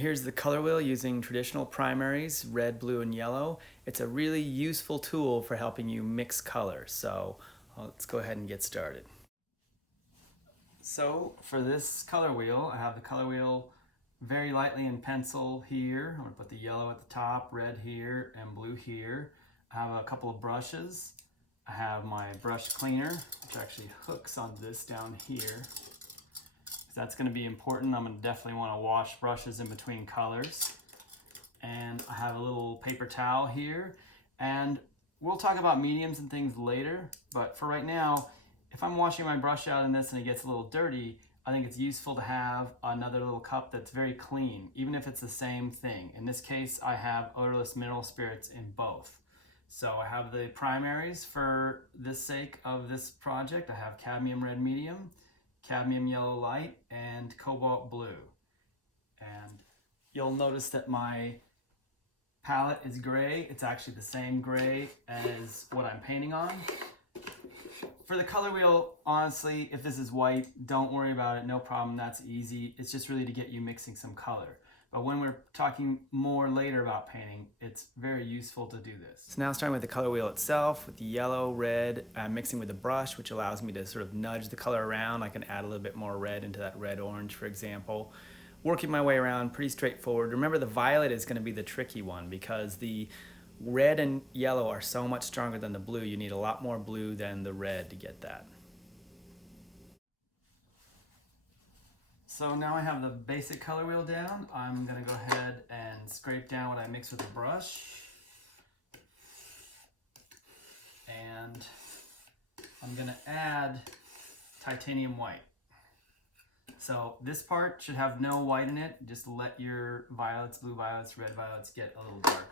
Here's the color wheel using traditional primaries, red, blue, and yellow. It's a really useful tool for helping you mix colors. So let's go ahead and get started. So for this color wheel, I have the color wheel very lightly in pencil here. I'm gonna put the yellow at the top, red here, and blue here. I have a couple of brushes. I have my brush cleaner, which actually hooks on this down here. That's going to be important. I'm going to definitely want to wash brushes in between colors. And I have a little paper towel here. And we'll talk about mediums and things later. But for right now, if I'm washing my brush out in this and it gets a little dirty, I think it's useful to have another little cup that's very clean, even if it's the same thing. In this case, I have odorless mineral spirits in both. So I have the primaries for the sake of this project. I have cadmium red medium, cadmium yellow light, and cobalt blue. And you'll notice that my palette is gray. It's actually the same gray as what I'm painting on. For the color wheel, honestly, if this is white, don't worry about it, no problem, that's easy. It's just really to get you mixing some color. But when we're talking more later about painting, it's very useful to do this. So now starting with the color wheel itself, with the yellow, red, I'm mixing with the brush, which allows me to sort of nudge the color around. I can add a little bit more red into that red-orange, for example. Working my way around, pretty straightforward. Remember, the violet is going to be the tricky one because the red and yellow are so much stronger than the blue. You need a lot more blue than the red to get that. So now I have the basic color wheel down. I'm gonna go ahead and scrape down what I mix with a brush. And I'm gonna add titanium white. So this part should have no white in it. Just let your violets, blue violets, red violets get a little darker.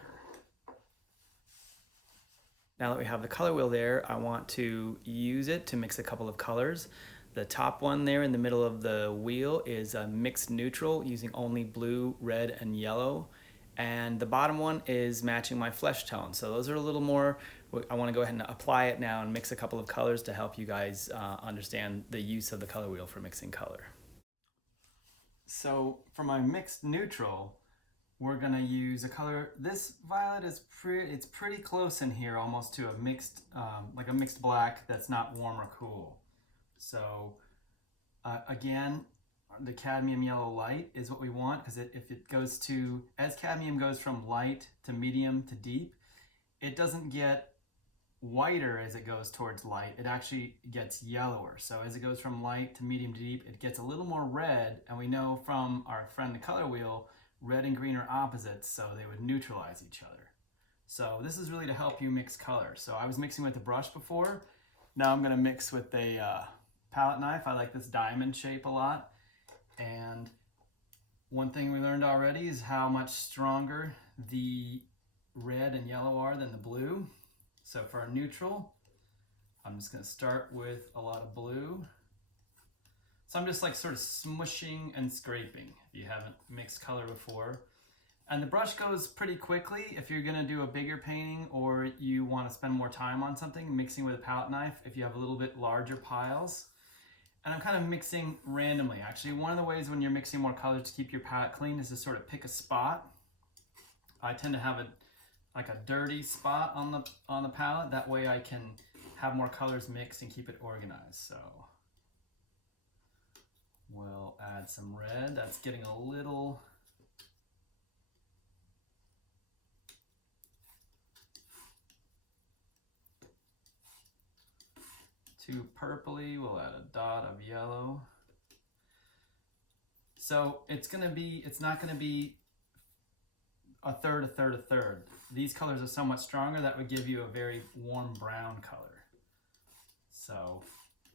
Now that we have the color wheel there, I want to use it to mix a couple of colors. The top one there in the middle of the wheel is a mixed neutral using only blue, red, and yellow. And the bottom one is matching my flesh tone. So those are a little more, I want to go ahead and apply it now and mix a couple of colors to help you guys understand the use of the color wheel for mixing color. So for my mixed neutral, we're gonna use a color, this violet is it's pretty close in here almost to a mixed, like a mixed black that's not warm or cool. So again, the cadmium yellow light is what we want because if it goes to, as cadmium goes from light to medium to deep, it doesn't get whiter as it goes towards light, it actually gets yellower. So as it goes from light to medium to deep, it gets a little more red, and we know from our friend the color wheel, red and green are opposites, so they would neutralize each other. So this is really to help you mix color. So I was mixing with the brush before, now I'm gonna mix with a palette knife. I like this diamond shape a lot. And one thing we learned already is how much stronger the red and yellow are than the blue. So for our neutral, I'm just gonna start with a lot of blue. So I'm just like sort of smushing and scraping if you haven't mixed color before. And the brush goes pretty quickly if you're gonna do a bigger painting or you wanna spend more time on something, mixing with a palette knife if you have a little bit larger piles. And I'm kind of mixing randomly. Actually, one of the ways when you're mixing more colors to keep your palette clean is to sort of pick a spot. I tend to have like a dirty spot on the palette. That way I can have more colors mixed and keep it organized. So we'll add some red. That's getting a little too purpley. We'll add a dot of yellow. So it's not gonna be a third, a third, a third. These colors are so much stronger that would give you a very warm brown color. So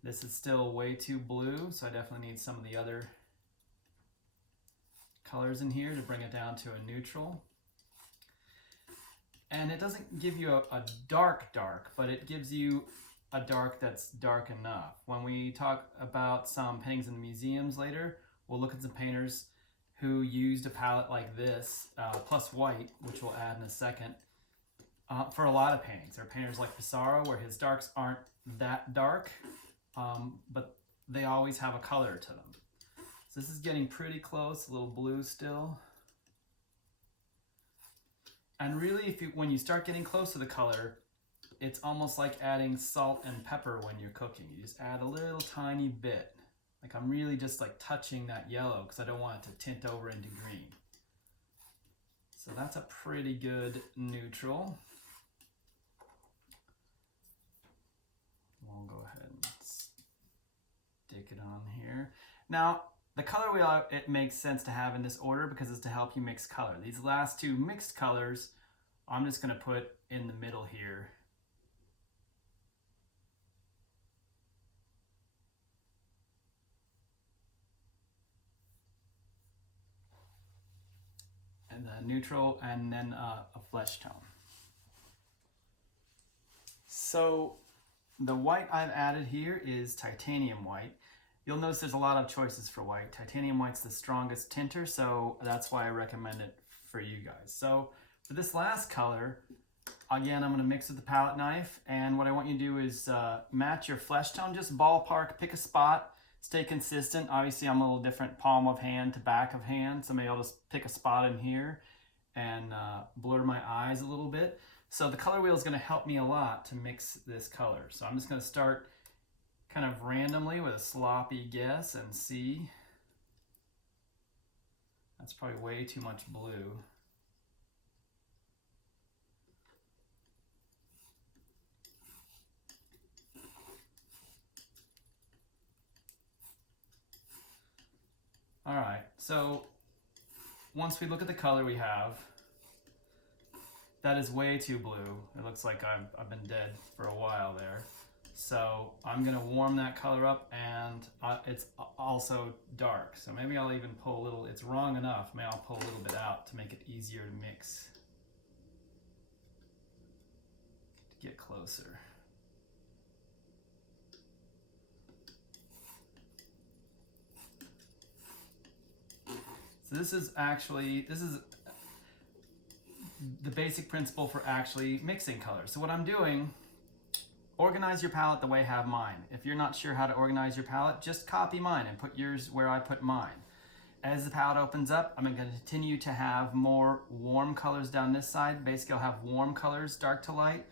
this is still way too blue, so I definitely need some of the other colors in here to bring it down to a neutral. And it doesn't give you a dark, but it gives you a dark that's dark enough. When we talk about some paintings in the museums later, we'll look at some painters who used a palette like this, plus white, which we'll add in a second, for a lot of paintings. There are painters like Pissarro where his darks aren't that dark, but they always have a color to them. So this is getting pretty close, a little blue still. And really, when you start getting close to the color, it's almost like adding salt and pepper when you're cooking. You just add a little tiny bit. Like I'm really just like touching that yellow because I don't want it to tint over into green. So that's a pretty good neutral. We'll go ahead and stick it on here. Now, the color wheel, it makes sense to have in this order because it's to help you mix color. These last two mixed colors, I'm just going to put in the middle here. And the neutral, and then a flesh tone. So the white I've added here is titanium white. You'll notice there's a lot of choices for white. Titanium white's the strongest tinter, so that's why I recommend it for you guys. So for this last color, again, I'm going to mix with the palette knife, and what I want you to do is match your flesh tone, just ballpark, pick a spot, stay consistent. Obviously, I'm a little different palm of hand to back of hand, so maybe I'll just pick a spot in here and blur my eyes a little bit. So the color wheel is going to help me a lot to mix this color. So I'm just going to start kind of randomly with a sloppy guess and see. That's probably way too much blue. All right, so once we look at the color we have, that is way too blue. It looks like I've been dead for a while there. So I'm gonna warm that color up, and it's also dark. So maybe I'll even pull a little, it's wrong enough, maybe I'll pull a little bit out to make it easier to mix. To get closer. So this is the basic principle for actually mixing colors. So what I'm doing, organize your palette the way I have mine. If you're not sure how to organize your palette, just copy mine and put yours where I put mine. As the palette opens up, I'm going to continue to have more warm colors down this side. Basically, I'll have warm colors, dark to light,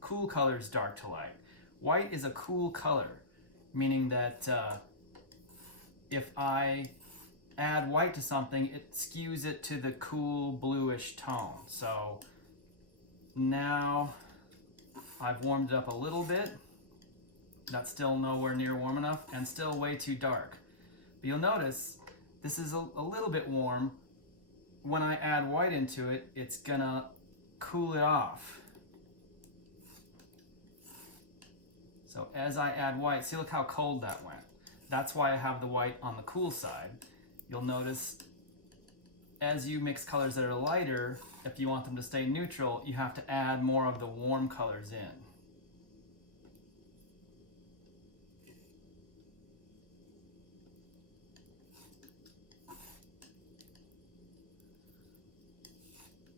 cool colors, dark to light. White is a cool color, meaning that if I add white to something, it skews it to the cool bluish tone. So now I've warmed it up a little bit. That's still nowhere near warm enough and still way too dark. But you'll notice this is a little bit warm. When I add white into it, it's gonna cool it off. So as I add white, see, look how cold that went. That's why I have the white on the cool side. You'll notice as you mix colors that are lighter, if you want them to stay neutral, you have to add more of the warm colors in.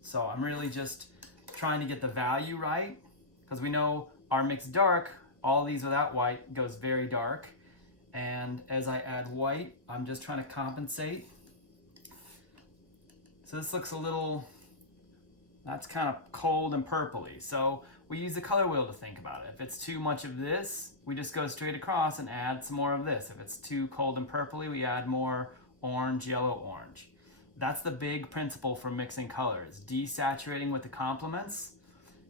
So I'm really just trying to get the value right, because we know our mixed dark, all these without white goes very dark. And as I add white, I'm just trying to compensate. So this looks a little, that's kind of cold and purpley. So we use the color wheel to think about it. If it's too much of this, we just go straight across and add some more of this. If it's too cold and purpley, we add more orange, yellow, orange. That's the big principle for mixing colors. Desaturating with the complements.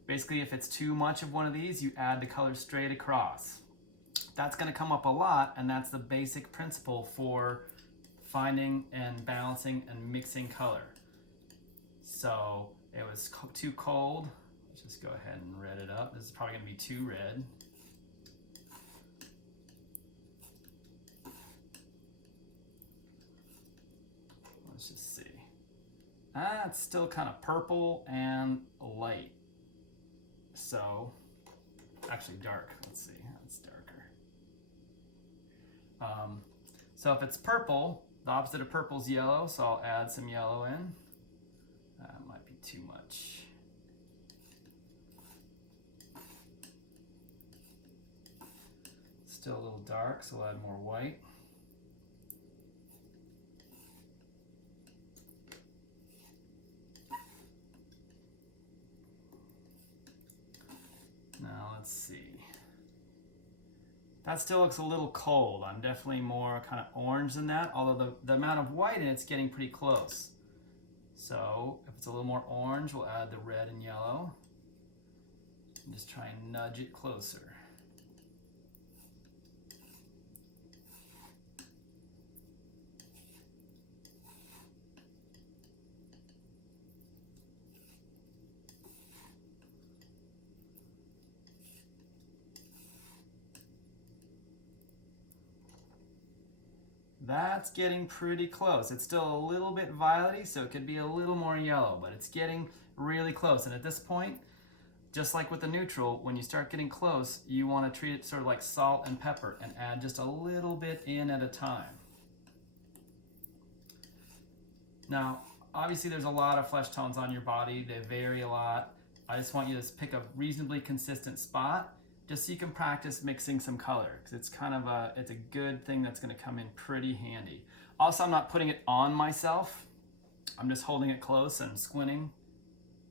Basically, if it's too much of one of these, you add the color straight across. That's going to come up a lot, and that's the basic principle for finding and balancing and mixing color. So it was too cold. Let's just go ahead and red it up. This is probably going to be too red. Let's just see. It's still kind of purple and light. So, actually dark. Let's see. That's darker. So if it's purple, the opposite of purple is yellow, so I'll add some yellow in. That might be too much. Still a little dark, so we'll add more white. let's see. That still looks a little cold. I'm definitely more kind of orange than that, although the amount of white in it's getting pretty close. So if it's a little more orange, we'll add the red and yellow. And just try and nudge it closer. That's getting pretty close. It's still a little bit violety, so it could be a little more yellow, but it's getting really close. And at this point, just like with the neutral, when you start getting close, you want to treat it sort of like salt and pepper and add just a little bit in at a time. Now, obviously there's a lot of flesh tones on your body. They vary a lot. I just want you to pick a reasonably consistent spot just so you can practice mixing some color, because it's kind of it's a good thing that's going to come in pretty handy. Also, I'm not putting it on myself. I'm just holding it close and squinting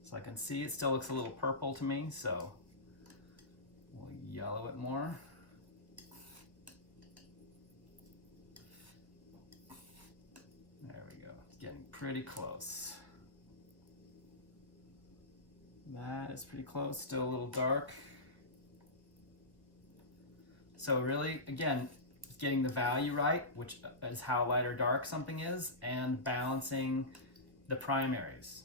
so I can see. It still looks a little purple to me, so we'll yellow it more. There we go. It's getting pretty close. That is pretty close. Still a little dark. So really, again, getting the value right, which is how light or dark something is, and balancing the primaries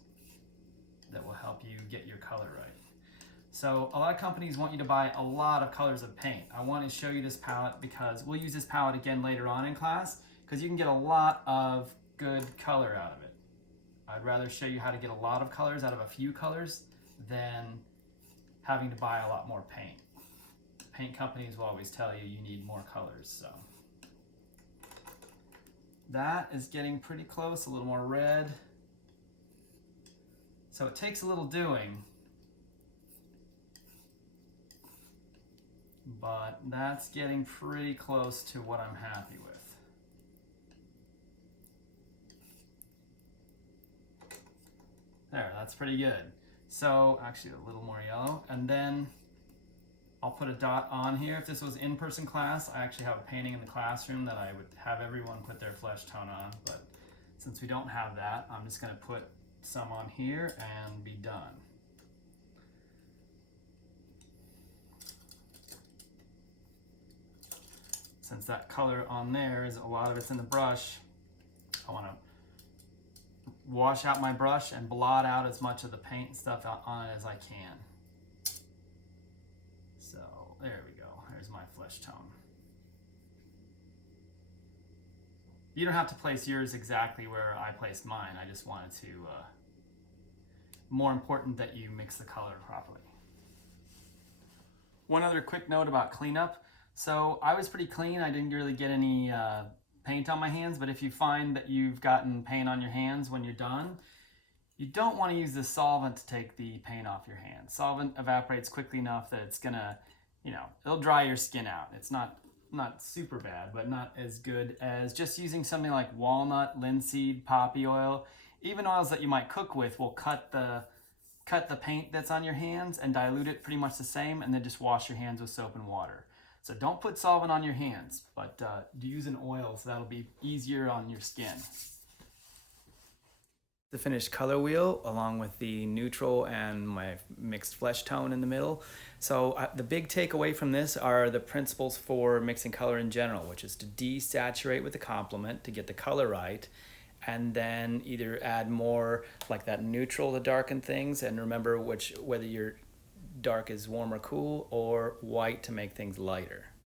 that will help you get your color right. So a lot of companies want you to buy a lot of colors of paint. I want to show you this palette because we'll use this palette again later on in class, because you can get a lot of good color out of it. I'd rather show you how to get a lot of colors out of a few colors than having to buy a lot more paint. Paint companies will always tell you need more colors, so. That is getting pretty close, a little more red. So it takes a little doing, but that's getting pretty close to what I'm happy with. There, that's pretty good. So actually a little more yellow, and then I'll put a dot on here. If this was in-person class, I actually have a painting in the classroom that I would have everyone put their flesh tone on, but since we don't have that, I'm just gonna put some on here and be done. Since that color on there is a lot of it's in the brush, I wanna wash out my brush and blot out as much of the paint and stuff on it as I can. So there we go, there's my flesh tone. You don't have to place yours exactly where I placed mine. I just wanted to, more important that you mix the color properly. One other quick note about cleanup. So I was pretty clean. I didn't really get any paint on my hands, but if you find that you've gotten paint on your hands when you're done, you don't want to use the solvent to take the paint off your hands. Solvent evaporates quickly enough that it's gonna, it'll dry your skin out. It's not super bad, but not as good as just using something like walnut, linseed, poppy oil. Even oils that you might cook with will cut the paint that's on your hands and dilute it pretty much the same, and then just wash your hands with soap and water. So don't put solvent on your hands, but use an oil so that'll be easier on your skin. The finished color wheel along with the neutral and my mixed flesh tone in the middle. So the big takeaway from this are the principles for mixing color in general, which is to desaturate with the complement to get the color right, and then either add more like that neutral to darken things, and remember whether your dark is warm or cool, or white to make things lighter.